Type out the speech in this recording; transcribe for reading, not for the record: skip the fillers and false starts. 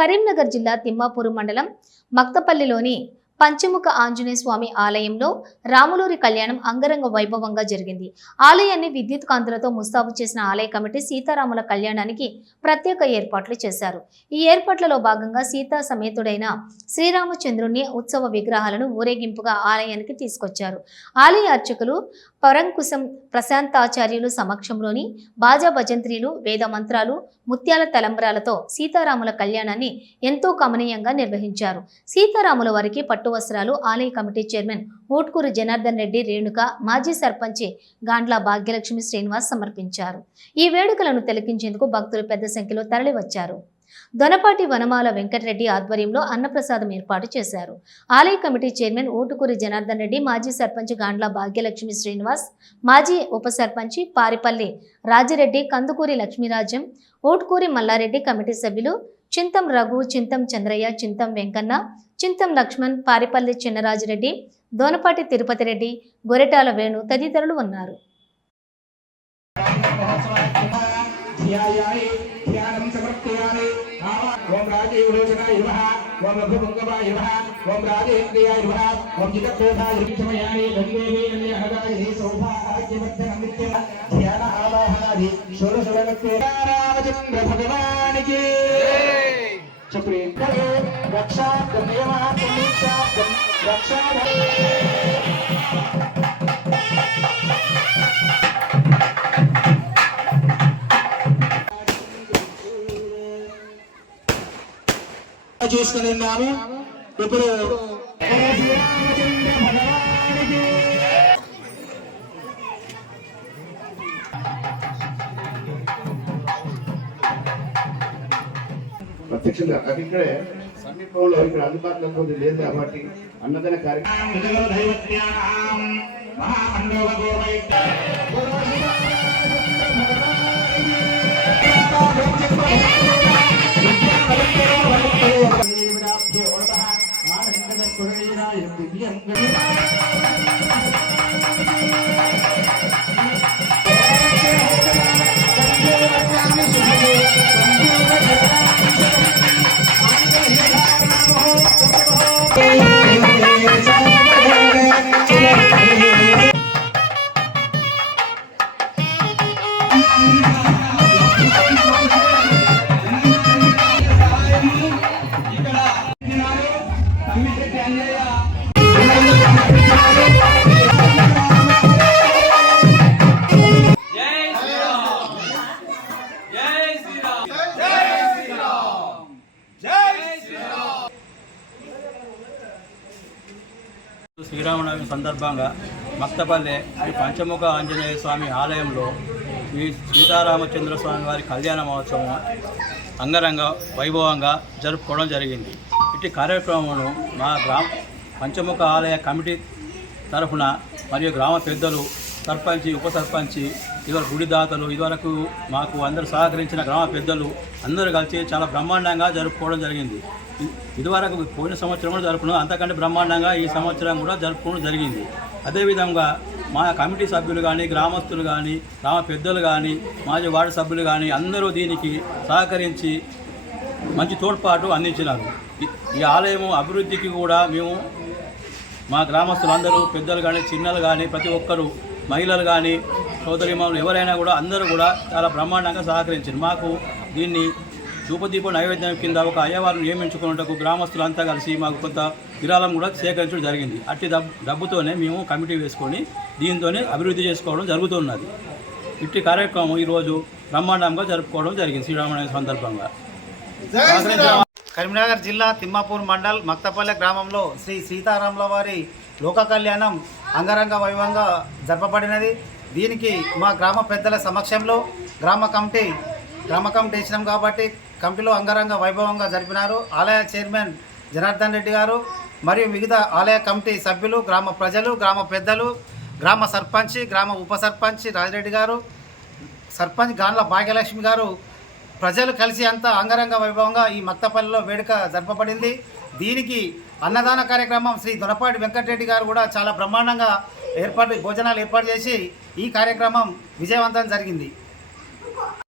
కరీంనగర్ జిల్లా తిమ్మాపూర్ మండలం మక్తపల్లిలోని పంచముఖ ఆంజనేయ స్వామి ఆలయంలో రాములూరి కళ్యాణం అంగరంగ వైభవంగా జరిగింది. ఆలయాన్ని విద్యుత్ కాంతులతో ముస్తాబు చేసిన ఆలయ కమిటీ సీతారాముల కళ్యాణానికి ప్రత్యేక ఏర్పాట్లు చేశారు. ఈ ఏర్పాట్లలో భాగంగా సీతా సమేతుడైన శ్రీరామచంద్రుని ఉత్సవ విగ్రహాలను ఊరేగింపుగా ఆలయానికి తీసుకొచ్చారు. ఆలయ అర్చకులు పరంకుశం ప్రశాంతాచార్యులు సమక్షంలోని బాజా భజంత్రీలు, వేద మంత్రాలు, ముత్యాల తలంబ్రాలతో సీతారాముల కళ్యాణాన్ని ఎంతో కమనీయంగా నిర్వహించారు. సీతారాముల వారికి పట్టు వస్త్రాలు ఆలయ కమిటీ చైర్మన్ ఊట్కూరు జనార్దన్ రెడ్డి, రేణుక, మాజీ సర్పంచి గాండ్ల భాగ్యలక్ష్మి శ్రీనివాస్ సమర్పించారు. ఈ వేడుకలను తిలకించేందుకు భక్తులు పెద్ద సంఖ్యలో తరలివచ్చారు. దొనపాటి వనమాల వెంకటరెడ్డి ఆధ్వర్యంలో అన్నప్రసాదం ఏర్పాటు చేశారు. ఆలయ కమిటీ చైర్మన్ ఊటుకూరి జనార్దన్ రెడ్డి, మాజీ సర్పంచ్ గాండ్ల భాగ్యలక్ష్మి శ్రీనివాస్, మాజీ ఉప సర్పంచి పారిపల్లి రాజిరెడ్డి, కందుకూరి లక్ష్మీరాజ్యం, ఊటుకూరి మల్లారెడ్డి, కమిటీ సభ్యులు చింతం రఘు, చింతం చంద్రయ్య, చింతం వెంకన్న, చింతం లక్ష్మణ్, పారిపల్లి చిన్నరాజిరెడ్డి, దోనపాటి తిరుపతి రెడ్డి, గొరెటాల వేణు తదితరులు ఉన్నారు. ఓం రాజీవలోచనాయ నమః, ఓం రఘుపుంగవాయ నమః, ఓం రాజేంద్రియాయ నమః, ఓం జితక్రోధాయ విక్షమయాయ గంగేవే అన్యహదాయ సౌభాగ్యవర్ధనం నిత్యం ధ్యాన ఆవాహనాది షోడశవనత్వే రామచంద్ర భగవానికి చక్రే రక్షా గమ్యమా పుణ్యక్షా రక్షా చేసుకున్నాము. ఇప్పుడు ప్రత్యక్షంగా అది ఇక్కడే సమీపంలో ఇక్కడ అందుబాటులో లేదు కాబట్టి అన్నదాన కార్యక్రమం శ్రీరామనవమి సందర్భంగా మక్తపల్లె శ్రీ పంచముఖ ఆంజనేయ స్వామి ఆలయంలో ఈ సీతారామచంద్ర స్వామి వారి కళ్యాణ మహోత్సవం అంగరంగ వైభవంగా జరుపుకోవడం జరిగింది. ఇటు కార్యక్రమమును మా పంచముఖ ఆలయ కమిటీ తరఫున మరియు గ్రామ పెద్దలు, సర్పంచి, ఉప సర్పంచి, ఇదివరకు గుడి దాతలు, ఇదివరకు మాకు అందరూ సహకరించిన గ్రామ పెద్దలు అందరూ కలిసి చాలా బ్రహ్మాండంగా జరుపుకోవడం జరిగింది. ఇదివరకు పోయిన సంవత్సరం కూడా జరుపుకున్నాం, అంతకంటే బ్రహ్మాండంగా ఈ సంవత్సరం కూడా జరుపుకోవడం జరిగింది. అదేవిధంగా మా కమిటీ సభ్యులు కానీ, గ్రామస్తులు కానీ, గ్రామ పెద్దలు కానీ, మాజీ వార్డు సభ్యులు కానీ అందరూ దీనికి సహకరించి మంచి తోడ్పాటు అందించినారు. ఈ ఆలయము అభివృద్ధికి కూడా మేము మా గ్రామస్తులందరూ, పెద్దలు కానీ, చిన్నలు కానీ, ప్రతి ఒక్కరూ, మహిళలు కానీ, సోదరిమణులు ఎవరైనా కూడా అందరూ కూడా చాలా బ్రహ్మాండంగా సహకరించారు. మాకు దీన్ని ధూపదీప నైవేద్యం కింద ఒక అయ్యవారిని నియమించుకున్నట్టుకు గ్రామస్తులంతా కలిసి మాకు కొంత విరాళం కూడా సేకరించడం జరిగింది. అట్టి డబ్బుతోనే మేము కమిటీ వేసుకొని దీంతోనే అభివృద్ధి చేసుకోవడం జరుగుతున్నది. ఇట్టి కార్యక్రమం ఈరోజు బ్రహ్మాండంగా జరుపుకోవడం జరిగింది శ్రీరామనవమి సందర్భంగా. కరీంనగర్ జిల్లా తిమ్మాపూర్ మండల్ మక్తపల్లె గ్రామంలో శ్రీ సీతారాముల వారి లోక కళ్యాణం అంగరంగ వైభవంగా జరపబడినది. దీనికి మా గ్రామ పెద్దల సమక్షంలో గ్రామ కమిటీ ఇచ్చినాం కాబట్టి కమిటీలో అంగరంగ వైభవంగా జరిపినారు. ఆలయ చైర్మన్ జనార్దన్ రెడ్డి గారు మరియు మిగతా ఆలయ కమిటీ సభ్యులు, గ్రామ ప్రజలు, గ్రామ పెద్దలు, గ్రామ సర్పంచి, గ్రామ ఉప సర్పంచి రాజిరెడ్డి గారు, సర్పంచ్ గాండ్ల భాగ్యలక్ష్మి గారు, ప్రజలు కలిసి అంతా అంగరంగ వైభవంగా ఈ మక్తపల్లిలో వేడుక జరపబడింది. దీనికి అన్నదాన కార్యక్రమం శ్రీ దొనపాటి వెంకటరెడ్డి గారు కూడా చాలా బ్రహ్మాండంగా భోజనాలు ఏర్పాటు చేసి ఈ కార్యక్రమం విజయవంతం జరిగింది.